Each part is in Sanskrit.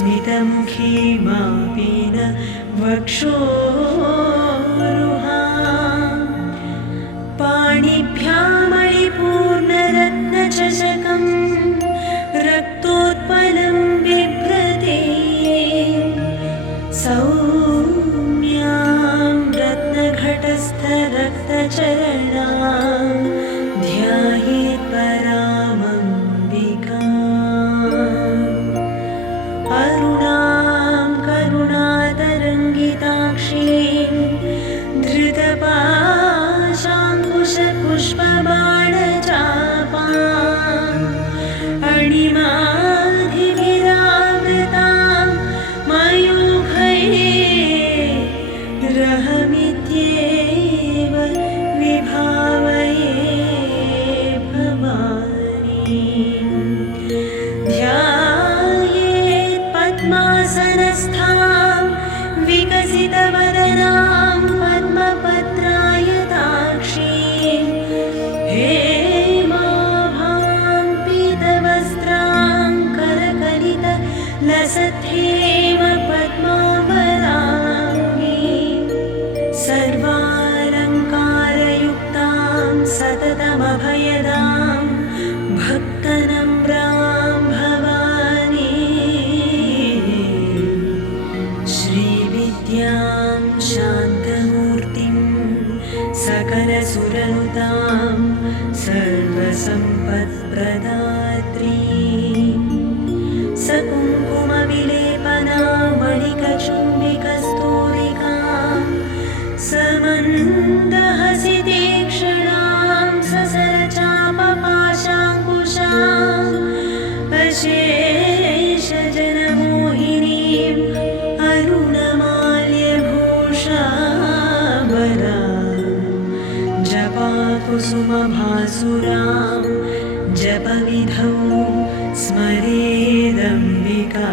स्मितमुखी मापीन वक्षोरुहा पाणिभ्यामणिपूर्णरत्नचषकं रक्तोत्पलं बिभ्रते सौम्यां रत्नघटस्थरक्तचरणां ध्यायेत् परामम्बिकाम् अरुणां करुणातरङ्गिताक्षीं धृतपाशाङ्कुशपुष्पबाणचापाम् अणिमाधिभिरावृतां मयूखैः रहमित्येव विभावये भवानीं ध्यायेत् पद्मासनस्थां विकसितवदनां पद्मपत्रायताक्षीं हेमाभां पीतवस्त्रां करकलितलसद्धेम पद्मावराङ्गीं सर्वालङ्कारयुक्तां सततमभयदां भक्तनम्रां भवानी श्रीविद्यां शान्तमूर्तिं सकलसुरनुतां सर्वसम्पत्प्रदात्रीं सकुङ्कुमविलेपनामणिकचुम्बिकस्तूरिकां समन्दहसितीक्ष्णां ससरचापपाशाङ्कुशाम् अशेषजनमोहिनीम् अरुणमाल्यभूषाबलां जपाकुसुमभासुरां जपविधौ स्मरेदम्बिका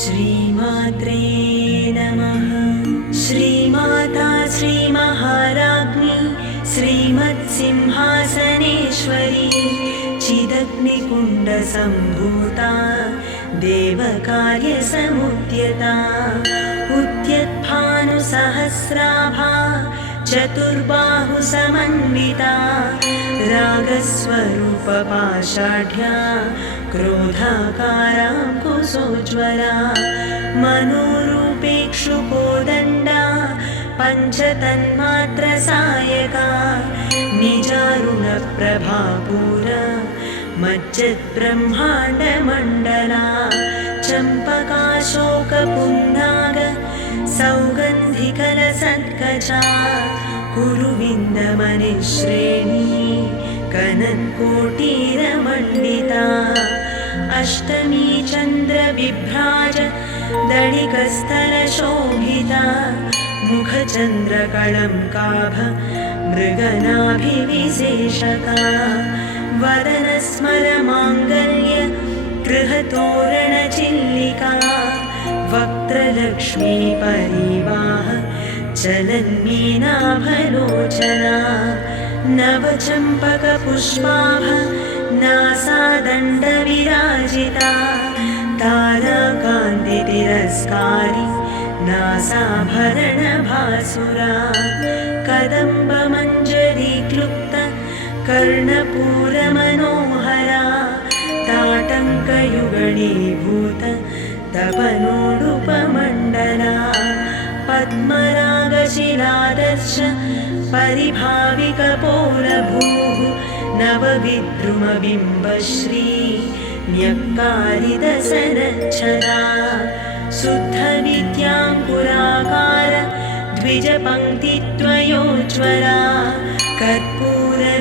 श्रीमात्रे नमः। श्रीमाता श्रीमहाराज्ञी श्रीमत्सिंहासनेश्वरी चिदग्निकुण्डसम्भूता देवकार्यसमुद्यता उद्यद्भानुसहस्राभा चतुर्बाहुसमन्विता रागस्वरूपपाषाढ्या क्रोधाकाराङ्कुशोज्ज्वला मनोरूपेक्षुकोदण्डा पञ्चतन्मात्रसायका निजारुणप्रभापूरा मज्जद्ब्रह्माण्डमण्डला चम्पकाशोकपुन्नाग सौगन्धिकलसत्कचा कुरुविन्दमनिश्रेणी कनत्कोटीरमण्डिता अष्टमी चन्द्रविभ्राज दणिकस्थलशोभिता मुखचन्द्रकळङ्काभ मृगनाभिविशेषका वदनस्मरमाङ्गल्य गृहतोरणचिल्लिका वक्त्रलक्ष्मी परिवाह चलन्मीनाभलोचना नवचम्पकपुष्पाभ नासादण्डविराजिता ताराकान्तितिरस्कारी नासाभरणभासुरा कदम्बमञ्जरीक्लुप्त कर्णपूरमनोहरा ताटङ्कयुगणीभूत तपनोडुपमण्डला पद्मरागशिलादर्श परिभाविकपोलभूः नवविद्रुमबिम्बश्री न्यक्कारिदसनच्छदा शुद्धविद्याङ्कुराकार द्वे द्विजपङ्क्तिद्वयोज्ज्वला कर्पूरवीटिकामोद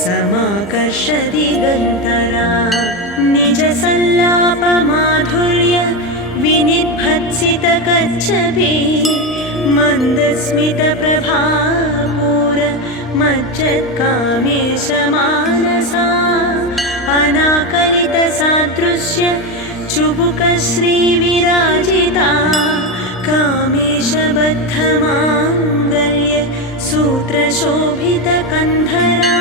समाकर्षदिगन्तरा निजसल्लापमाधुर्य विनिभत्सितकच्छपि मन्दस्मितप्रभापूर मज्जत्कामेशमानसा अनाकलितसादृश्य चुबुकश्रीविराजिता कामेशबद्धमाङ्गल्य सूत्रशोभितकन्धरा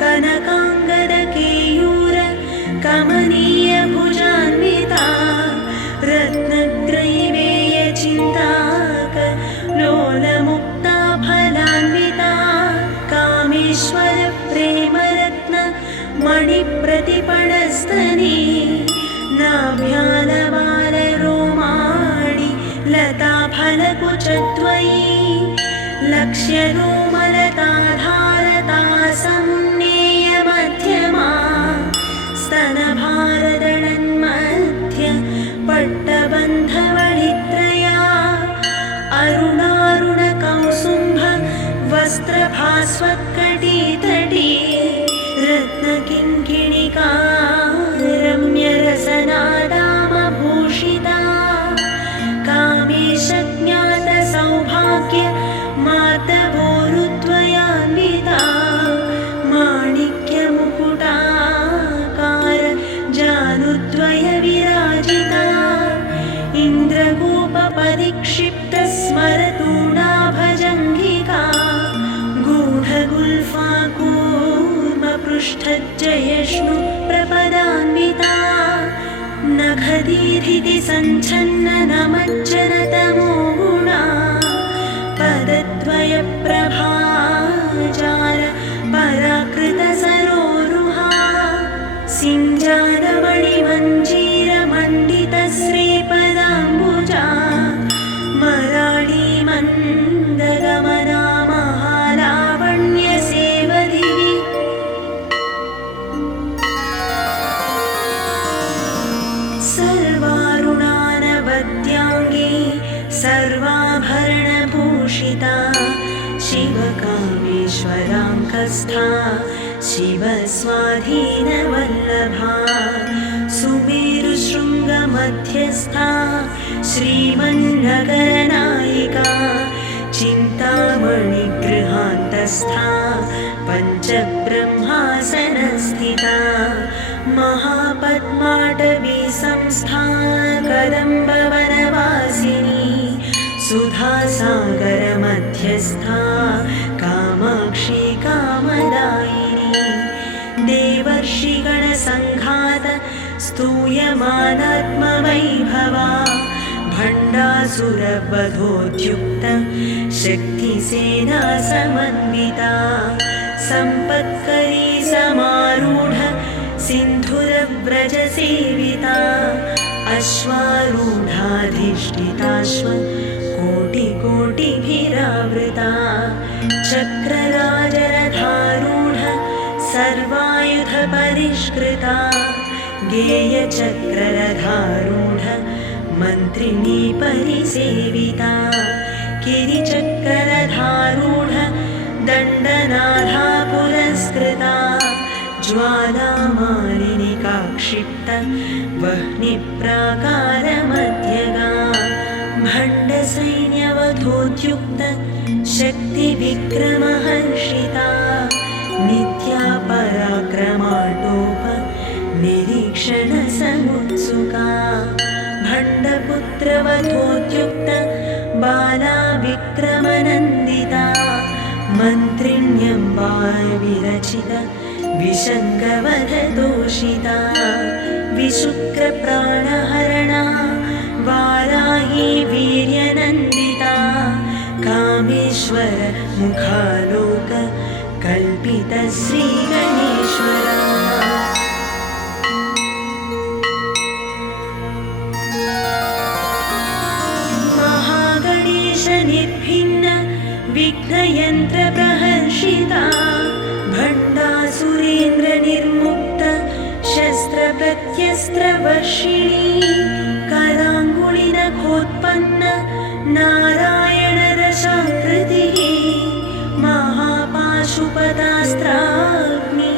कनकाङ्गदकेयूर कमनीयभुजान्विता रत्नग्रैवेयचिन्ताक लोलमुक्ता फलान्विता कामेश्वर प्रेमरत्न मणिप्रतिपणस्तनी नाभ्यालबालरोमाणि लताफलकुचद्वयी लक्ष्यरोमलताधारता संज्ञेयमध्यमा स्तनभारदळन्मध्य पट्टबन्धवळित्रया अरुणारुणकौसुम्भ वस्त्रभास्वत्कटीतटी रत्नकिङ्किणिका रम्यरसनादामभूषिता कामेशज्ञातसौभाग्य मातवोरुद्वयान्विता माणिक्यमुकुटाकार जानुद्वयविराजिता इन्द्रगोपपरिक्षिप्तस्मरतूणाभजङ्घिका गूढगुल्फाकूर्मपृष्ठज्जयष्णु प्रपदान्विता नखदीधिति सञ्छन्न नमज्जनतमो गुणा पदद्वयप्रभाजार पराकृतसरोरुहा सिञ्जानमणिमञ्जीरमण्डितश्रीपदाम्बुजा मराळीमन्दगमना महालावण्यसेवधिः सर्वारुणानवद्याङ्गी सर्वाभरणभूषिता शिवकामेश्वराङ्कस्था शिवस्वाधीनवल्लभा सुमेरुशृङ्गमध्यस्था श्रीमन्नगरनायिका चिन्तामणिगृहान्तस्था पञ्चब्रह्मासनस्थिता महापद्माटवी संस्था कदम्बवनवासिनी सुधासागरमध्यस्था कामाक्षी कामदायिनी देवर्षिगणसङ्घात स्तूयमानात्मवैभवा भण्डासुरवधोद्युक्त शक्तिसेना समन्विता सम्पत्करी समारूढ सिन्धुरव्रजसेविता अश्वारूढाधिष्ठिताश्व कोटिकोटिभिरावृता चक्रराजरथारूढ सर्वायुधपरिष्कृता गेयचक्ररथारूढ मन्त्रिणी परिसेविता गिरिचक्ररथारूढ दण्डनाथा पुरस्कृता ज्वालामालिनिका क्षिप्त वह्निप्राकारमध्यगा भण्डसैन्यवधोद्युक्त शक्तिविक्रमहर्षिता नित्या पराक्रमाटोप निरीक्षणसमुत्सुका भण्डपुत्रवधोद्युक्त बाला विक्रमनन्दिता मन्त्रिण्यम्बा विरचित विशङ्कवधदोषिता विशुक्रप्राणहरणा वाराही वीर्यनन्दिता कामेश्वर मुखालोक कल्पित श्रीगणेश्वरा महागणेश निर्भिन्न विघ्नयन्त्रप्रहर्षिता भण्डासुरेन्द्र निर्मुक्त शस्त्रप्रत्यस्त्रवर्षिणी कराङ्गुलिनघोषिता ब्रह्मोत्पन्न नारायणरसाकृतिः महापाशुपतास्त्राग्नि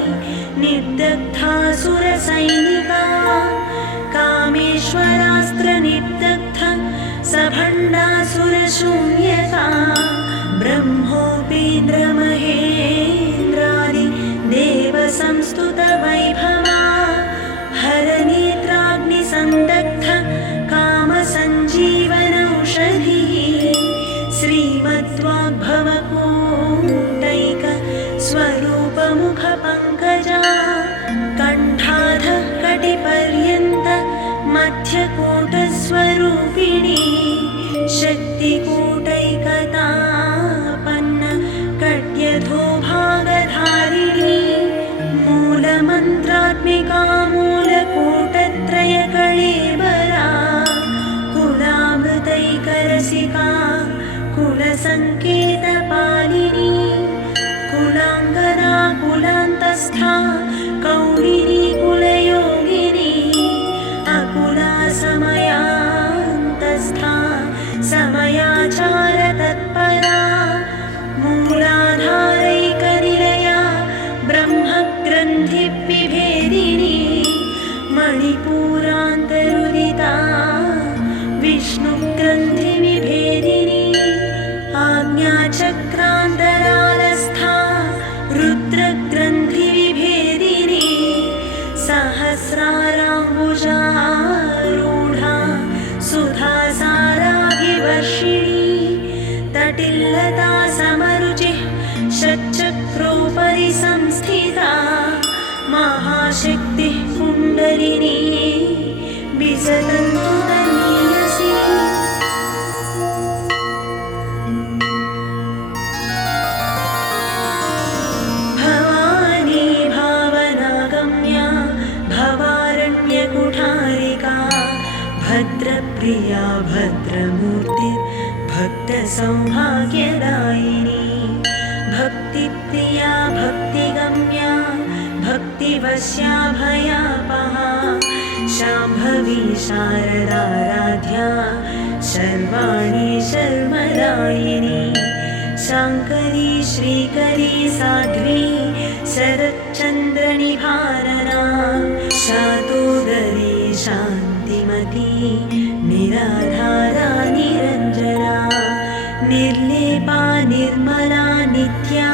निर्दग्धासुरसैनिका कामेश्वरास्त्रनिर्दग्ध सभण्डासुरशून्यका ब्रह्मोपेन्द्रमहेन्द्रादि देवसंस्तुतवैभवा हरनेत्राग्निसन्दग्ध कामसञ्जीवनौषधिः श्रीमद्वाग्भवकूटैक स्वरूपमुखपङ्कजा कण्ठाधः कटिपर्यन्त मध्यकूटस्वरूपिणी शक्तिकूटैकतापन्न कट्यधोभागधारिणी मूलमन्त्रात्मिका मूलकूटत्रयकळेबरा कुलामृतैकरसिका कुलसङ्केतपालिनी कुलाङ्गना कुलान्तस्था कौलिनी कुलयोगिनी अकुला समयान्तस्था समयाचारतत्परा मूलाधारैकनिलया ब्रह्मग्रन्थिविभेदिनी मणिपूरान्तरुदिता विष्णुग्रन्थिविभेदिनी आज्ञाचक्रान्तरालस्था रुद्रग्रन्थिविभेदिनी सहस्राराम्बुजारूढा सुधासाराभिवर्षिणी तटिल्लता समरुचिः षट्चक्रोपरि संस्थिता महाशक्तिः कुण्डलिनी विसदन्तु तनीयसी भवानी भावनागम्या भवारण्यकुठारिका भद्रप्रिया भद्रमूर्तिर्भक्तसौभाग्यदायिनी भक्तिप्रिया भक्तिगम्या भक्तिवश्या भयापहा शाम्भवी शारदाराध्या शर्वाणी शर्मदायिनी शाङ्करी श्रीकरी साध्वी शरच्चन्द्रनिभारना शातोदरी शान्तिमती निराधारा निरञ्जना निर्लेपा निर्मला नित्या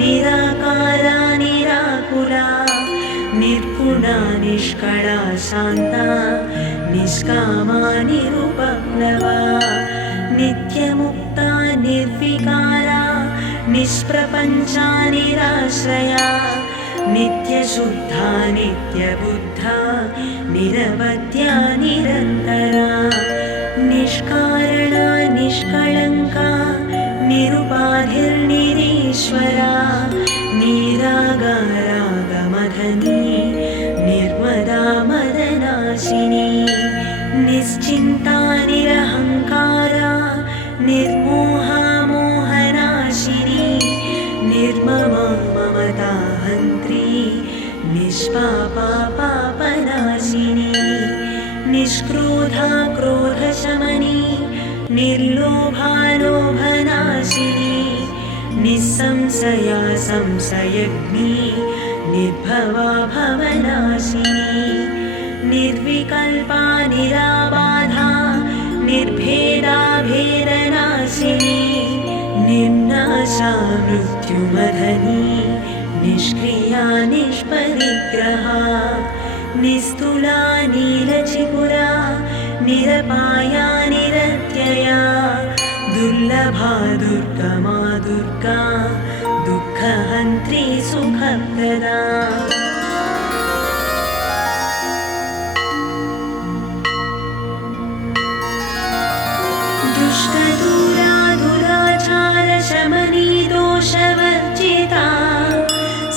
निराकारा निराकुला निर्गुणा निष्कळा शान्ता निष्कामा निरुपप्लवा नित्यमुक्ता निर्विकारा निष्प्रपञ्चा निराश्रया नित्यशुद्धा नित्यबुद्धा निरवध्या निरन्तरा निष्कारणा निष्कळङ्का निरुपाधिर्निरीश्वरा निरागारागमधनी निर्मदा मदनाशिनी निश्चिन्ता निरहङ्कारा निर्मोहा मोहनाशिनी निर्ममा ममता हन्त्री निष्पापा पापनाशिनी निष्क्रोधा क्रोधशमनी निर्लोभा लोभनाशिनी निस्संशया संशयग्नी निर्भवा भवनाशिनी निर्विकल्पा निराबाधा निर्भेदा भेदनाशिनी निर्नाशा मृत्युमधनी निष्क्रिया निष्परिग्रहा निस्तुला नीलचिपुरा निरपाया निरत्यया दुर्लभा दुर्गमा दुर्गा दुःखहन्त्री सुखप्रदा दुष्टदूरा दुराचारशमनी दोषवर्जिता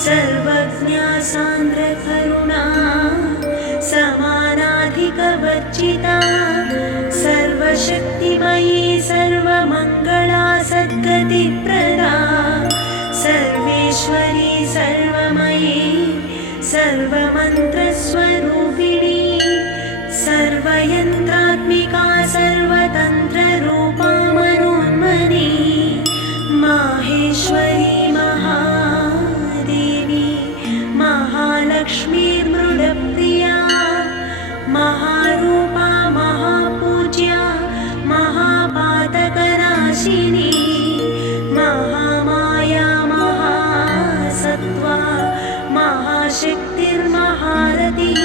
सर्वज्ञा सान्द्रकरुणा समानाधिकवर्जिता सर्वशक्तिमयी सर्वमङ्गला सद्गतिप्रदा सर्वेश्वरी सर्वमयी सर्वमन्त्रस्वरूपिणी सर्वयन्त्रात्मिका सर्व महानाशिनी महामाया महासत्त्वा महाशक्तिर्महारथिः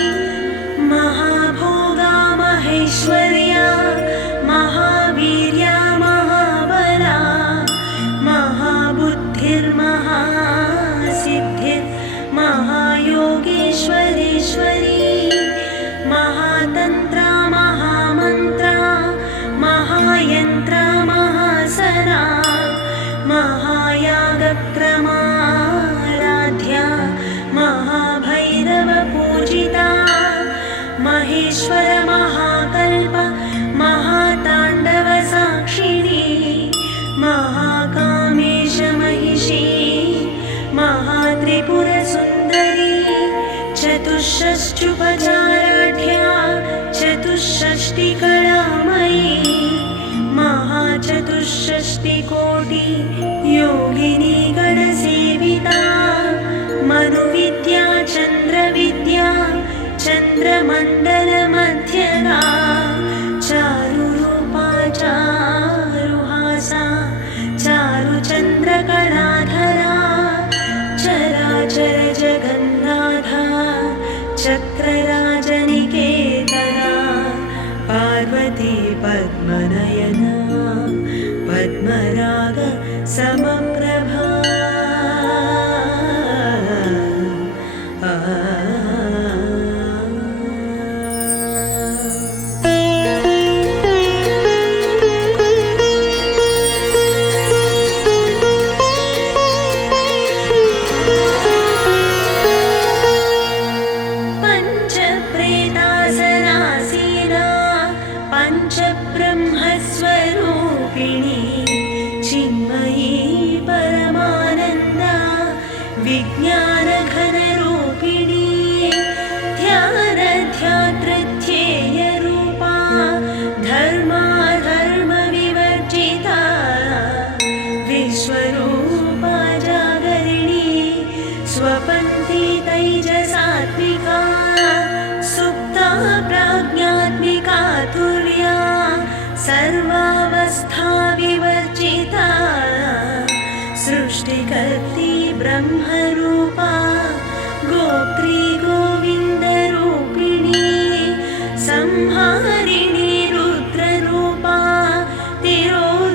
महाभोगा महेश्वर्या महावीर्या महाबला महाबुद्धिर्महासिद्धिर्महायोगेश्वरीश्वरी महातन्त्रा महामन्त्रा महायन्त्रा महासना महायागक्रमाराध्या महाभैरवपूजिता महेश्वर महाकल्प महाताण्डवसाक्षिणी महाकामेश महिषी महात्रिपुरसुन्दरी चतुष्षष्ट्युपचाराढ्या चतुष्षष्टिकलामयी महाचतुष्षष्टिकोटि योगिनी गणसेविता मनुविद्या चन्द्रविद्या चन्द्रमण्डलमध्यगा चारुरूपा चारुहासा चारुचन्द्रकलाधरा चराचर जगन्नाथा चक्रराजनिकेतना पार्वती पद्मनयना पद्मराग समप्रभा पञ्चप्रेतासनासीना पञ्चब्रह्मस्वरूपिणी चिन्मयी परमानन्दा विज्ञानघनरूपिणी ध्यानध्यातृध्येयरूपा धर्माधर्मविवर्जिता विश्वरूपा जागरिणी स्वपन्थी तैजसात्मिका सुप्ता प्राज्ञात्मिका तुर्या सर्वावस्था विवर्जिता सृष्टिकर्त्री ब्रह्मरूपा गोत्री गोविन्दरूपिणी संहारिणी रुद्ररूपा तिरोधानकरेश्वरी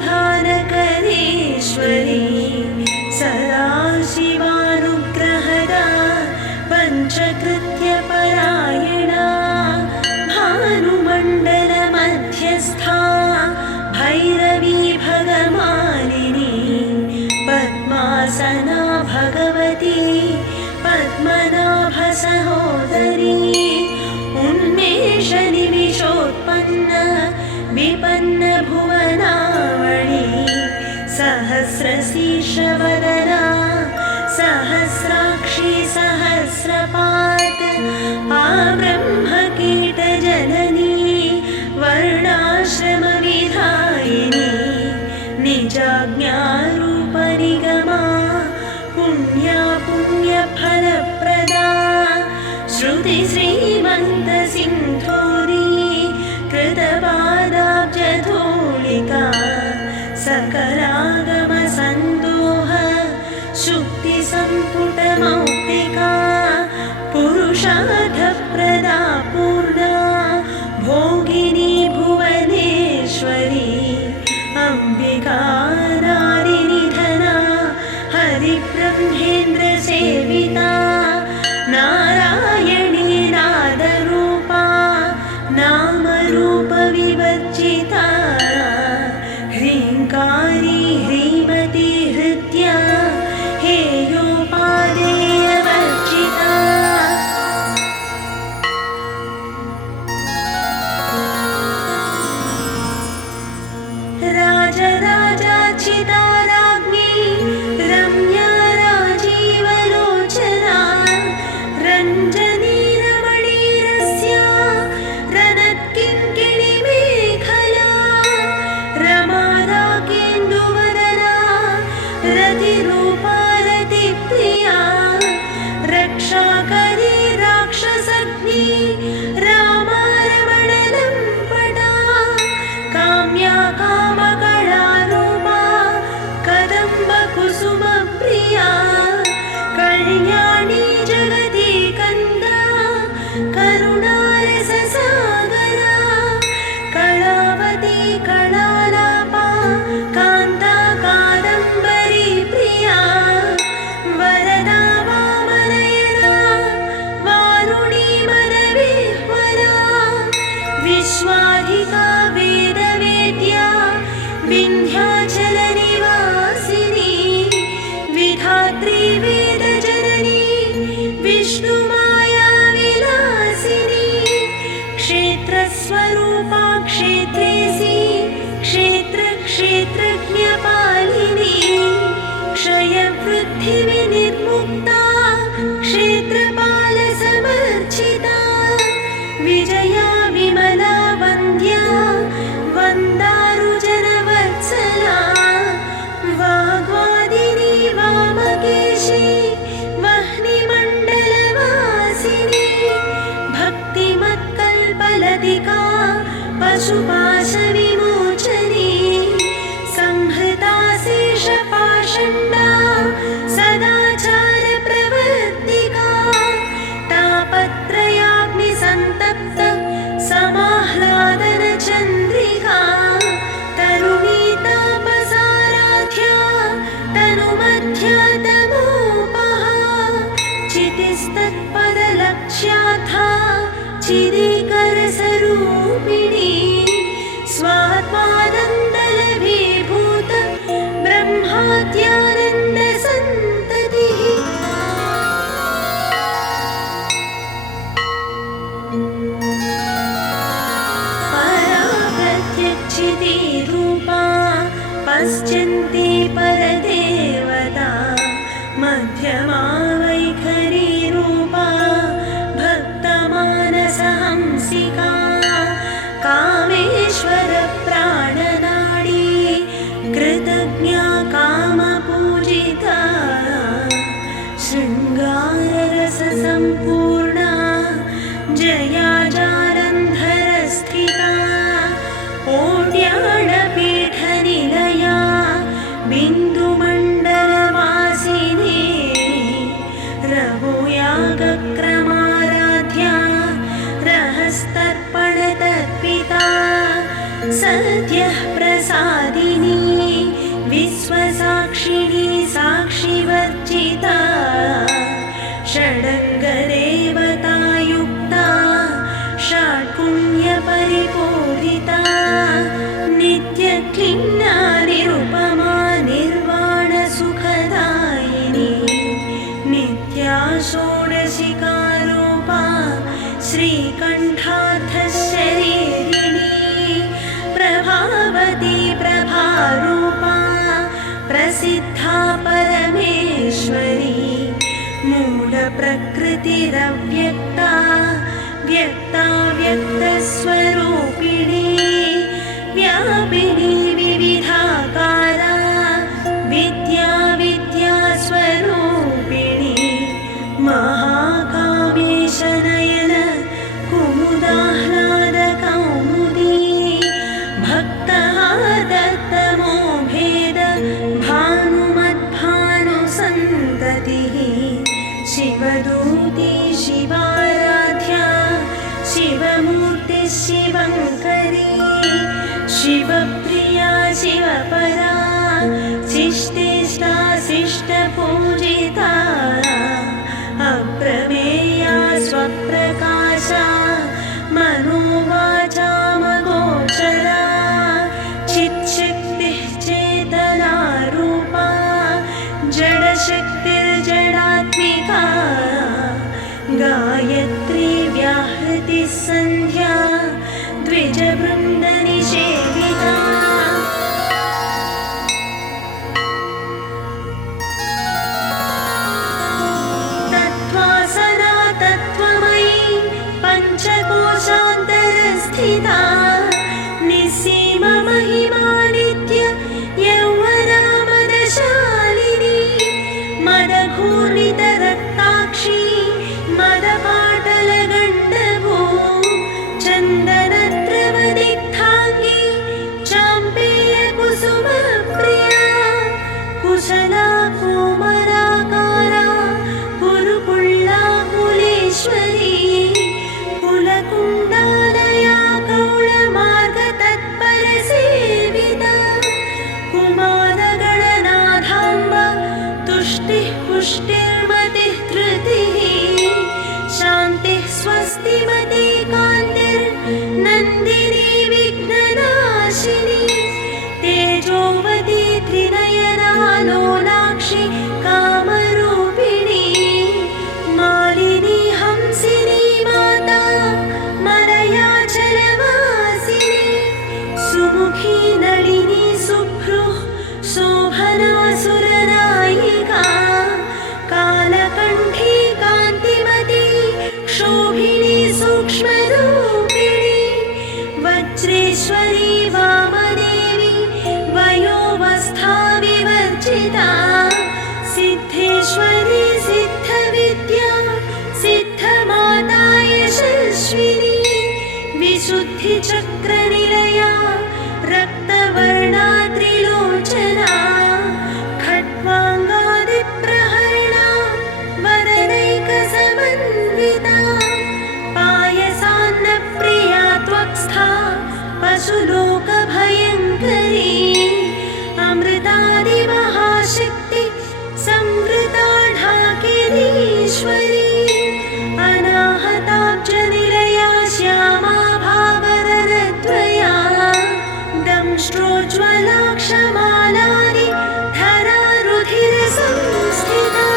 सदाशिवानुग्रहदा पञ्चकृत्यपरायणा भानुमण्डलमध्यस्था भैरवी भगमालिनी पद्मासना भगवती पद्मनाभसहोदरी उन्मेषनिमिषोत्पन्न विपन्नभुवनावळी सहस्रशीर्षवदना सहस्राक्षी सहस्रपाद आब्रह्मकीटजननी वर्णाश्रमविधायिनी निजाज्ञारूपनिगमा पुण्या पुण्यफलप्रदा श्रुतिश्रीमन्तसिन्धूरी कृतपादाब्जधूलिका सकलागमसन्दोह शुक्तिसम्पुटमौक्तिका पुरुषार्थप्रदा पूर्णा भोगिनी भुवनेश्वरी अम्बिका नारिनिधना हरिब्रह्मेन्द्रसेविता नारायणी नादरूपा नामरूपविवर्जिता ह्रीङ्कारी ह्रीमती हृद्या हेयोपादेयवर्जिता राजराजार्चिता राज्ञी रम्या राजी क्षेत्रज्ञपालिनी क्षयवृद्धिविनिर्मुक्ता क्षेत्रपालसमर्चिता विजया विमला वन्द्या वन्दारुजनवत्सला वाग्वादिनी वामकेशी वह्निमण्डलवासिनी भक्तिमत्कल्पलतिका पशुपाशविमोचनी संहृता शेषपाषण्डा सदाचारप्रवर्तिका तापत्रयाग्निसन्तप्त समाह्लादनचन्द्रिका तरुणी तापसाराध्या तनुमध्या तमोपहा चितिस्तत्पदलक्ष्याथा चिदिकरसरूपिणी स्वात्मानन्दलभीभूत ब्रह्माद्यानन्दसन्ततिः परा प्रत्यक्षितिरूपा पश्यन्ति परदेवता मध्यमा वैखरीरूपा भक्तमानसहंसिका कामेश्वरप्राणनाडी कृतज्ञा कामपूजिता शृङ्गाररससम्पूर्णा जया जालन्धरस्थिता ओड्याणपीठनिलया बिन्दुमण्डलवासिनी रघुयागक्रमाराध्या रहस्तर्पणतर्पिता सद्यः प्रसादिनी विश्वसाक्षिणी साक्षिवर्जिता षडङ्गदेवतायुक्ता षट्पुण्यपरिपूरिता नित्यक्लिन्ना निरुपमा निर्वाणसुखदायिनी नित्या षोडशिकारूपा श्रीकण्ठार्थशरीरिणी प्रभावती प्रभारूपा प्रसिद्धा परमेश्वरी मूलप्रकृतिरव्यक्ता व्यक्ता व्यक्तस्वरूपिणी व्यापिनी विविधाकारा विद्या विद्यास्वरूपिणी महाकामेशनयन कुमुदाह्लादकौमुदी भक्तः दत्तमोभेद भानुमद्भानुसन्ततिः शिवदूती शिवाराध्या शिवमूर्तिः शिवङ्करी शिवप्रिया शिवपरा शिष्टेष्टा शिष्टपूजिता अप्रमेया स्वप्रकाशा मनोवाचामगोचरा चित्शक्तिः चेतनारूपा जडशक्तिर्जडात्मिका गायत्री व्याहृतिः सन्ध्या द्विजवृन्दनिषेविता तत्त्वासना तत्त्वमयी पञ्चकोशान्तरस्थिता निःसीममहिमानित्य यौवनामदशालिनी मदघूर्णितरक्ताक्षी मदपाटलगण्डभू चन्दनद्रवदिग्धाङ्गी चाम्पेयकुसुमप्रिया कुशला कोमलाकारा कुरुकुल्लाकुलेश्वरी कुलकुण्डालया कौळमार्गतत्परसेविता कुमारगणनाथाम्बा तुष्टिः पुष्टिर्मतिः धृतिः शान्तिः स्वस्तिमती कान्तिर्नन्दिनी विघ्ननाशिनी तेजोवती त्रिनयना लोलाक्षि कामरूपिणी मालिनी हंसिनी माता मलयाचलवासिनी सुमुखी नलिनी सुप्रिया प्रोज्ज्वलाक्षमालानि धरा रुधिरसंस्थिता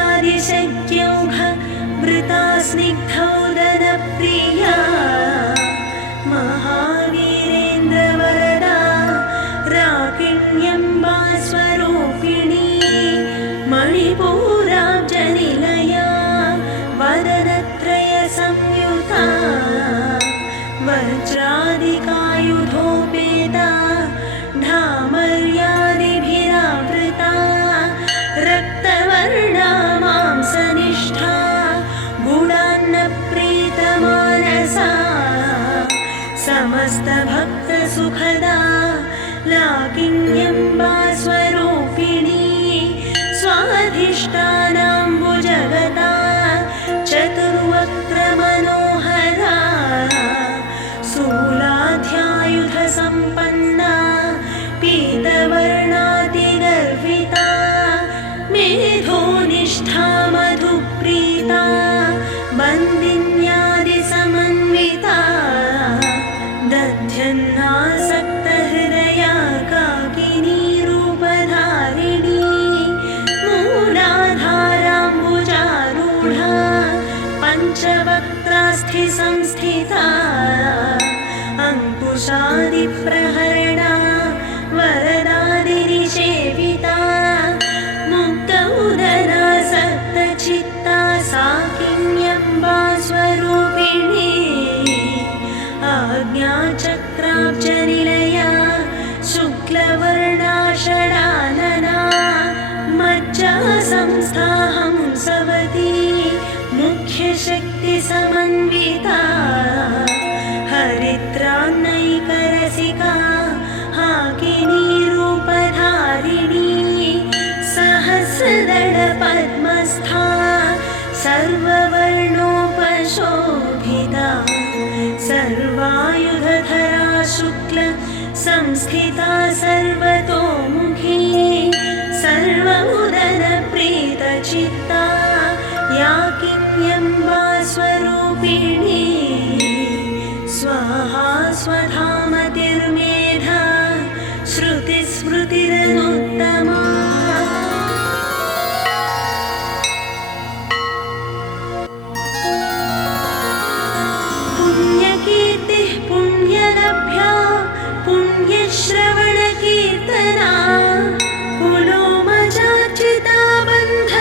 कालरात्र्यादिशक्यौघ वृता स्निग्धौदनप्रिया महावीरेन्द्रवरदा राकिण्यम्बा स्वरूपिणी मणिपूराब्जनिलया वदनत्रयसंयुता वज्रादिकायुधोपेता ढामर्यादिभिरावृता रक्तवर्णा मांसनिष्ठा गुणान्नप्रीतमानसा समस्तभक्तसुखदा लाकिन्यम्बा स्वरूपिणी स्वाधिष्ठानाम्बुजगता चतुर्वक्त्रमनोहरा शूलाध्यायुधसम्पन्ना पीतवर्णातिगर्विता मेधोनिष्ठा मधुप्रीता बन्दिन्यादिसमन्विता दध्यन्नासक्तहृदया काकिनी रूपधारिणी मूलाधाराम्बुजारूढा पञ्चवक्त्रास्थिसंस्थिता अङ्कुशादिप्रहरणा वरदादिनिषेविता मुक्तौदरासक्तचित्ता साकिन्यम्बा स्वरूपिणी आज्ञाचक्राब्जनिलया शुक्लवर्णा षडानना मज्जासंस्था हंसवती मुख्यशक्तिसमन्विता हरिद्रान्नैकरसिका हाकिनी रूपधारिणी सहस्रदलपद्मस्था सर्ववर्णोपशोभिता सर्वायुधधरा शुक्ल संस्थिता सर्वतोमुखी सर्वमुदनप्रीतचित्ता याकिन्यम्बा स्वरूपिणी स्वाहा स्वधामतिर्मेधा श्रुतिस्मृतिरनुत्तमा पुण्यकीर्तिः पुण्यलभ्या पुण्यश्रवणकीर्तना पुलोमजार्चिता बन्ध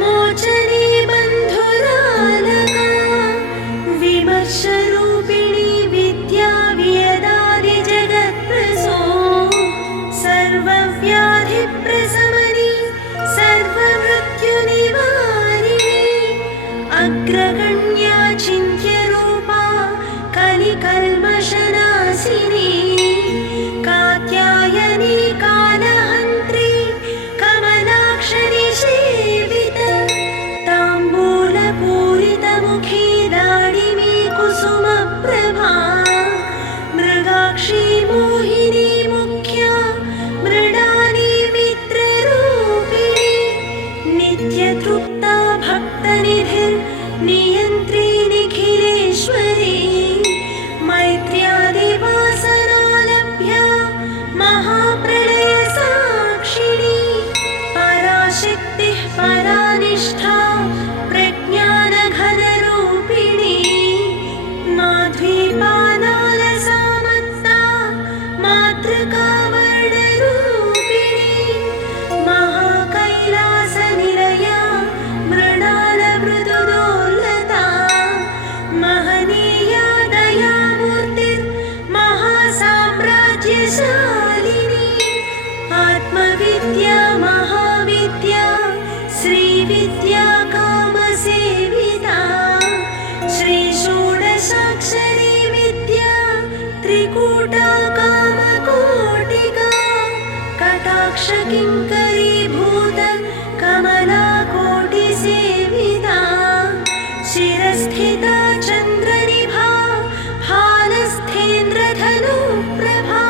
मोचनी बन्धुरालका विमर्शरूपिणी विद्या वियदादिजगत्प्रसो सर्वव्याधिप्रशमनी सर्वमृत्युनिवारिणी अग्रगण्या चिन्त्यरूपा कलिकल्मषनाशिनी कात्यायनी कालहन्त्री कमलाक्षनिषेवित ताम्बूलपूरितमुखी दाडिमी कुसुमप्रभा मृगाक्षी मोहिनी मुख्या मृडानी मित्ररूपिणी नित्यतृप्ता भक्तनिधिर्नियन्त्री निखिलेश्वरी मैत्र्यादिवासनालभ्या महाप्रलयसाक्षिणी पराशक्तिः परानिष्ठा प्रज्ञानघनरूपिणी माध्वीपानालसामत्ता मातृकावर्णरूपिणी महाकैलासनिलया मृणालमृदुदोलता महनीया दयामूर्तिर्महासाम्राज्यशालिनी आत्मविद्या महाविद्या श्रीविद्या कामसेविता श्रीषोडशाक्षरी विद्या त्रिकूटा कामकोटिका कटाक्षकिङ्करीभूत कमलाकोटिसेविता शिरस्थिता चन्द्रनिभा फालस्थेन्द्रधनुप्रभा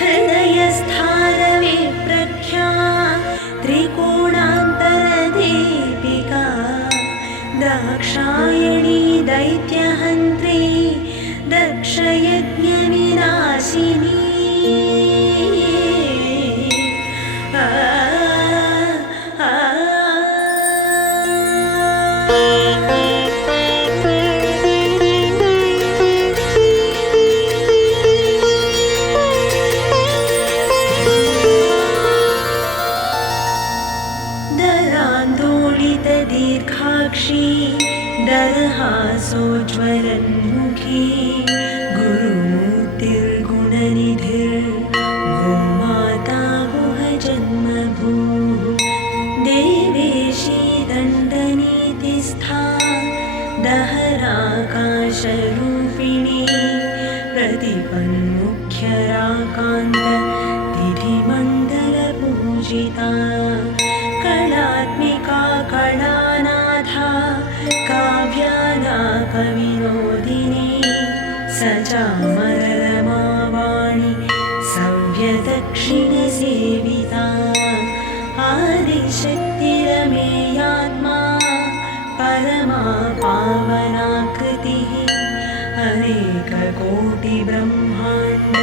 हृदयस्थारविप्रख्या त्रिकोणान्तरदीपिका दाक्षायणी दैत्यहन्त्री दक्षयज्ञविनाशिनी दीर्घाक्षी दरहासोज्ज्वलन्मुखी गुरुमूर्तिर्गुणनिधिर्गोमाता गुहजन्मभूः देवेशी दण्डनीतिस्था दहराकाशरूपिणी प्रतिपन्मुख्यराकान्त तिथिमण्डलपूजिता कलात्मिका कलानाथा काव्यालापविनोदिनी सचामररमावाणी सव्यदक्षिणसेविता आदिशक्तिरमेयात्मा परमा पावनाकृतिः अनेककोटिब्रह्माण्ड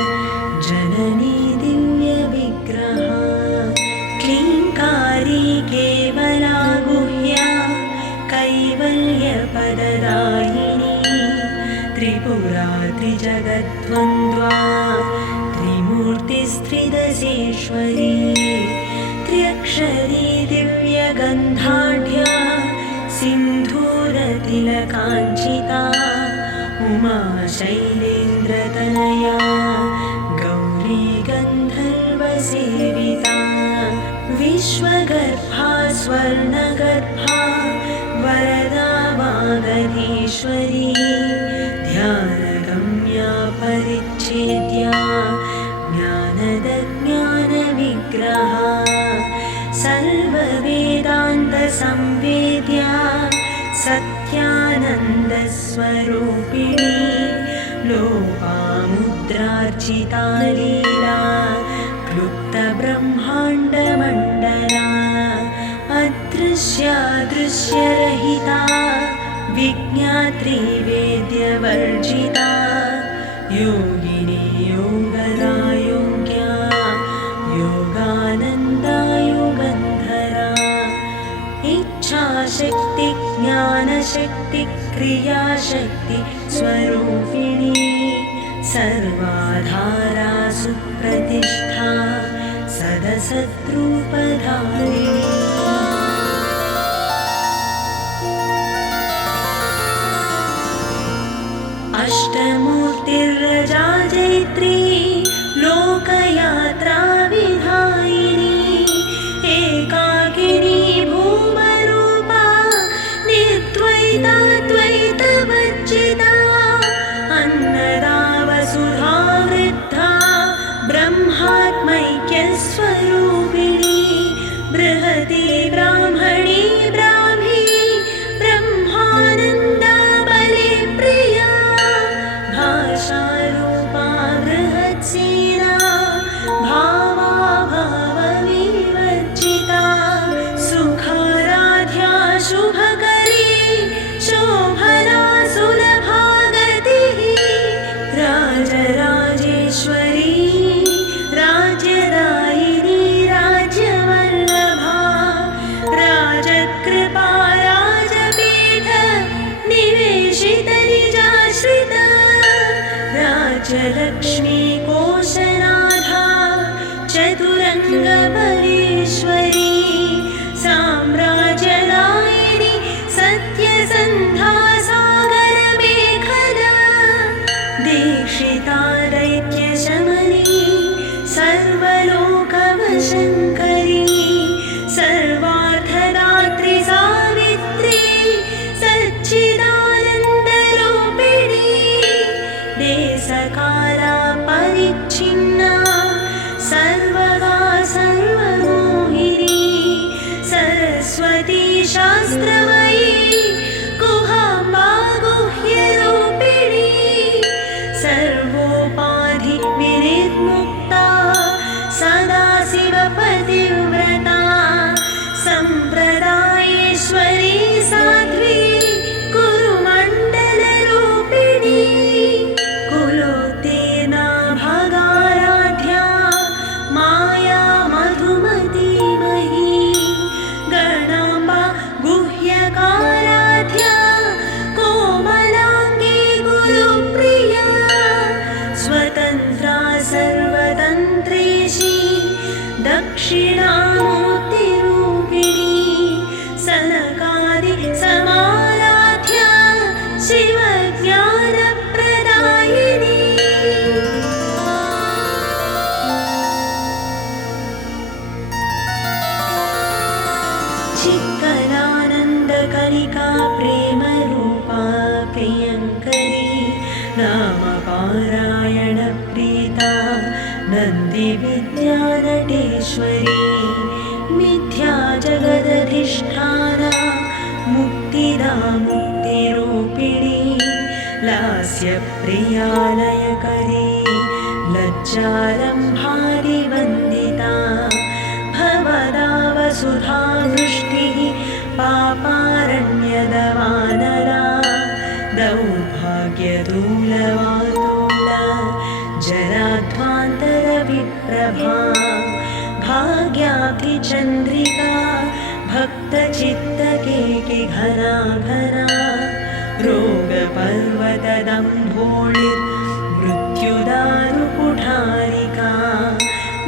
जननी दिव्यविग्रहा क्लीङ्कारी केवला गुह्या कैवल्यपददायिनी त्रिपुरा त्रिजगद्वन्द्वा त्रिमूर्तिस्त्रिदशेश्वरी त्र्यक्षरी दिव्यगन्धाढ्या सिन्धूरतिलकाञ्चिता उमा शैलेन्द्रतनया गौरी गन्धर्वसेविता विश्वगर्भा स्वर्णगर्भा वरदा वागधीश्वरी ध्यानगम्या परिच्छेद्या ज्ञानदज्ञानविग्रहा सर्ववेदान्तसंवेद्या सत्यानन्दस्वरूपिणी लोपामुद्रार्चिता लीला क्लुप्तब्रह्माण्डमण्डला अदृश्यादृश्यरहिता विज्ञात्री वेद्यवर्जिता योगिनी योगदा योग्या योगानन्दा युगन्धरा इच्छाशक्ति ज्ञानशक्ति क्रियाशक्ति स्वरूपिणी सर्वाधारा सुप्रतिष्ठा सदसद्रूपधारिणी अष्टमूर्तिर्रजा जैत्री लोकयात्रा विधायिनी एकाकिनी भूमरूपा निर्द्वैता द्वैतवर्जिता अन्नदा वसुधा वृद्धा ब्रह्मात्मैक्यस्वरूपिणी बृहती कालिका प्रेमरूपा प्रियङ्करी नामपारायणप्रीता नन्दिविद्यानटेश्वरी मिथ्या जगदधिष्ठाना मुक्तिदा मुक्तिरूपिणी लास्यप्रियालयकरी लज्जारम्भादिवन्दिता भवदावसुधा वृष्टिः पापारण्यदवानरा दौर्भाग्यदूलवातूल जराध्वान्तरविप्रभा भाग्याब्धिचन्द्रिका भक्तचित्तकेकिघना घना रोगपर्वतदम्भोळिर्मृत्युदारुकुठारिका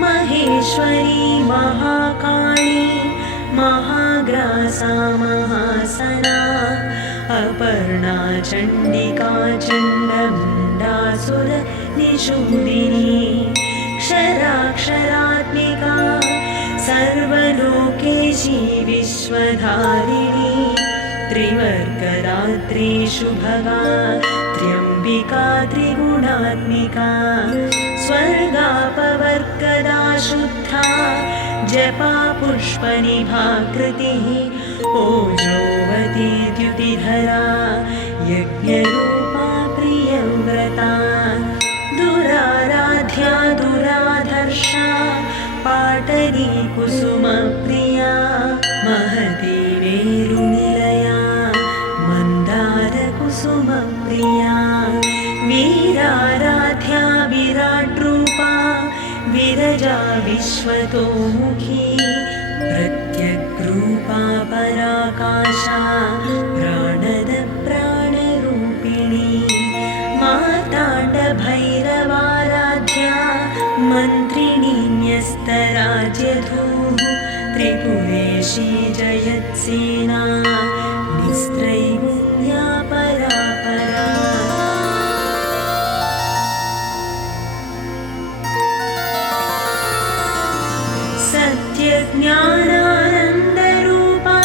महेश्वरी महाकाली महाग्रासा महासना अपर्णा चण्डिका चण्डमुण्डासुर निषूदिनी क्षराक्षरात्मिका सर्वलोकेशी विश्वधारिणी त्रिवर्गरात्रि शुभगा त्र्यम्बिका त्रिगुणात्मिका स्वर्गापवर्गदा शुद्धा जपा पुष्पनिभाकृतिः ओजोवती द्युतिधरा यज्ञरूपा प्रियव्रता दुराराध्या दुराधर्षा पाटली कुसुमप्रिया महती मेरुनिलया मन्दारकुसुमप्रिया वीराराध्या विराट्रूपा विरजा विश्वतोमुखी प्रत्यग्रूपा पराकाशा प्राणद प्राणरूपिणी मार्ताण्डभैरवाराध्या मन्त्रिणी न्यस्तराज्यधूः त्रिपुरेशी जयत्सेना निस्त्रैगुण्या परापरा सत्यज्ञानानन्दरूपा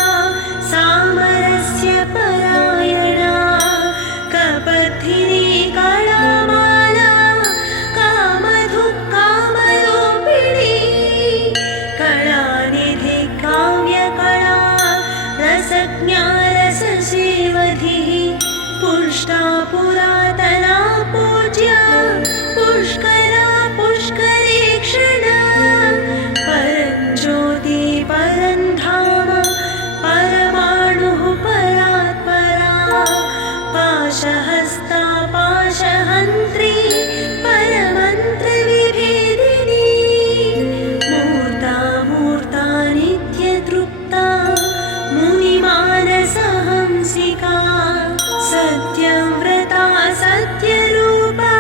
सामरस्य परायणा कपथिनी कलामाला कामधुक्कामरूपिणी कलानिधि काव्यकला रसज्ञा रससेवधिः पुष्टा पुरातना पूज्या पुष्करा पुष्करेक्षणा परञ्ज्योति परन्धाम परमाणुः परात्परा पाशहस्ता पाशहन्त्री परमन्त्रविभेदिनी मूर्ता मूर्ता नित्यतृप्ता मुनिमानसहंसिका सत्यव्रता सत्यरूपा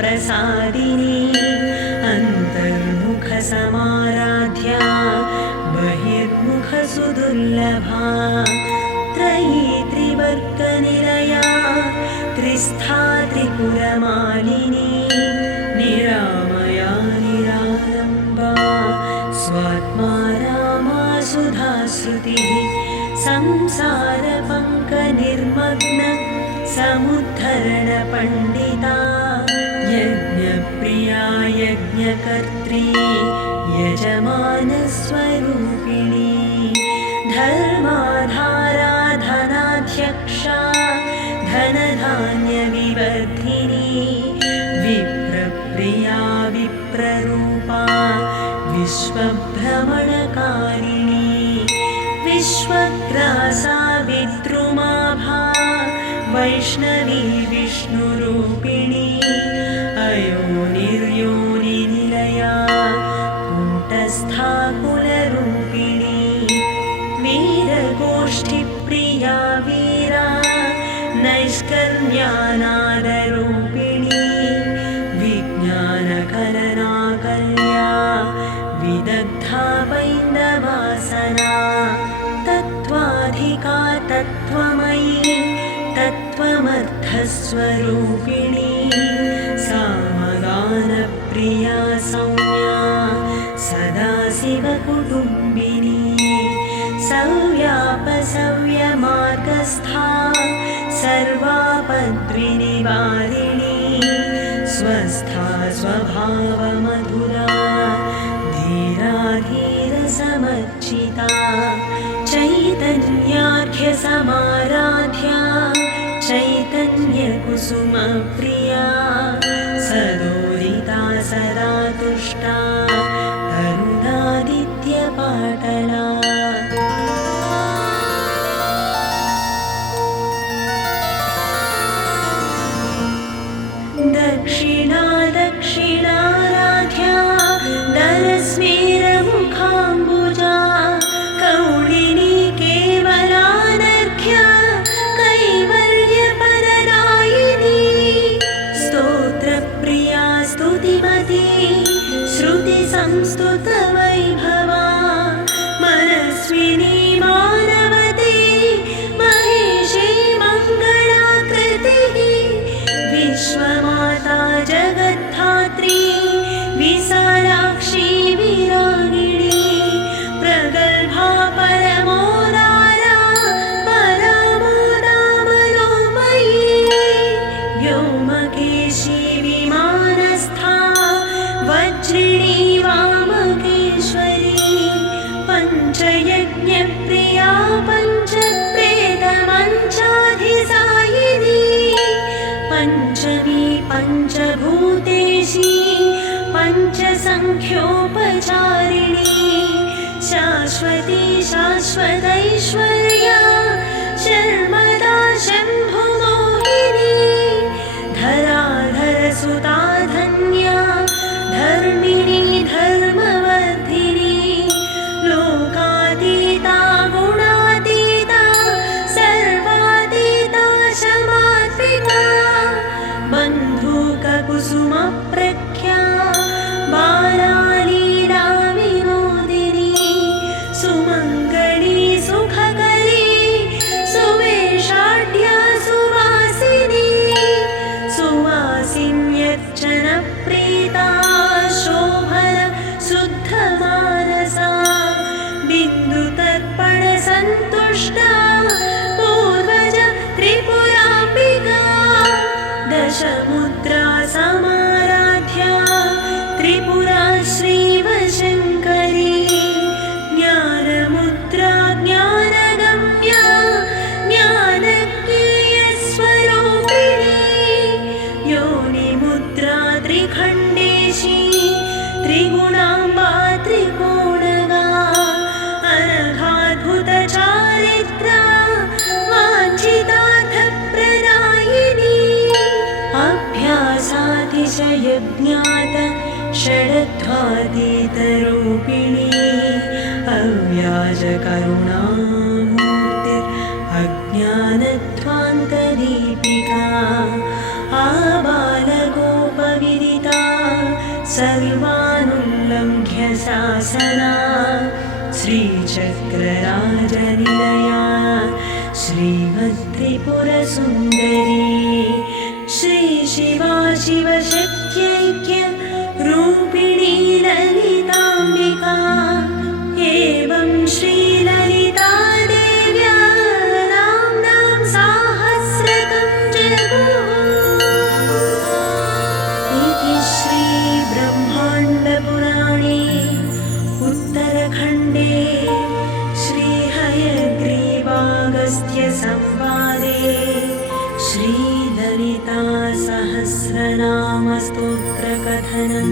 प्रसादिनी अन्तर्मुखसमाराध्या बहिर्मुखसुदुर्लभा त्रयी त्रिवर्गनिलया त्रिस्था त्रिपुरमालिनी निरामया निरालम्बा स्वात्मा रामा सुधाश्रुतिः संसारपङ्कनिर्मग्न समुद्धरणपण्डिता यज्ञप्रिया यज्ञकर्त्री यजमानस्वरूपिणी धर्माधारा धनाध्यक्षा धनधान्यविवर्धिनी विप्रप्रिया विप्ररूपा विश्वभ्रमणकारिणी विश्वग्रासा विद्रुमाभा वैष्णवी विष्णुरूपिणी अयोनिर्योनिनिलया कूटस्था कुलरूपिणी वीरगोष्ठिप्रिया वीरा नैष्कर्म्यानादरूपिणी विज्ञानकलनाकल्या विदग्धा पैन्दवासना तत्त्वाधिका तत्त्वमयी तत्त्वमर्थस्वरूपिणी सामगानप्रिया सौम्या सदाशिवकुटुम्बिनी सव्यापसव्यमार्गस्था सर्वापद्विनिवारिणी स्वस्था स्वभावमधुरा धीराधीरसमर्चिता चैतन्याख्यसमाराध्या चैतन्यकुसुमप्रिया सदोदिता सदा तुष्टा तरुणादित्यपाटला दक्षिणा दक्षिणाराध्या दरस्मेरमुखाम्बुजा कौलिनी केवलानर्घ्या कैवल्यपददायिनी स्तोत्रप्रिया स्तुतिमती श्रुतिसंस्तुतवैभवा मनस्विनी मानवती महेशी मङ्गलाकृतिः विश्वमाता जगद्धात्री विशालाक्षी विरागिणी प्रगल्भा परमोदारा परामोदामनोमयी व्योमकेशी विमानस्था वज्रिणी वामकेश्वरी पञ्चयज्ञप्रिया पञ्चप्रेतमञ्चाधिसायिनी पञ्चमी पञ्चभूतेशी पञ्चसङ्ख्योपचारिणी शाश्वती शाश्वतैश्वर्या शर्मदा शम्भुमोहिनी धराधरसुता धन्या धर्मिणी धर्मवर्धिनी लोकातीता गुणातीता सर्वातीता शमात्मिका बन्धुककुसुमप्रख्या बालालीला विनोदिनी सुमङ्गली सुखकरी सुवेशाढ्या सुवासिनी सुवासिन्यर्चनप्रीता शोभन शुद्धमानसा बिन्दुतर्पणसन्तुष्टा पूर्वज त्रिपुराम्बिका दशमुद्रा समाराध्या त्रिपुरा श्रीवशङ्करी ज्ञानमुद्रा ज्ञानगम्या ज्ञानज्ञेयस्वरूपिणी योनिमुद्रा त्रिखण्डेशी त्रिगुणाम्बा त्रिकोणगा अनघाद्भुतचारित्रा वाञ्छितार्थप्रदायिनी अभ्यासातिशयज्ञात षडध्वातीतरूपिणी अव्याजकरुणामूर्तिरज्ञानध्वान्तदीपिका आबालगोपवि सविवानुल्लङ्घ्य शासना श्रीचक्रराजनिलया श्रीमत्त्रिपुरसुन्दरी श्रीशिवा शिवशक्त्यैक्य रूपिणी ललिताम्बिका एवं श्रीललिता देव्या नाम्नां साहस्रकं जगुः इति श्रीब्रह्माण्डपुराणे उत्तरखण्डे श्रीहयग्रीवागस्त्यसंवादे श्रीललितासहस्रनामस्तोत्रकथनं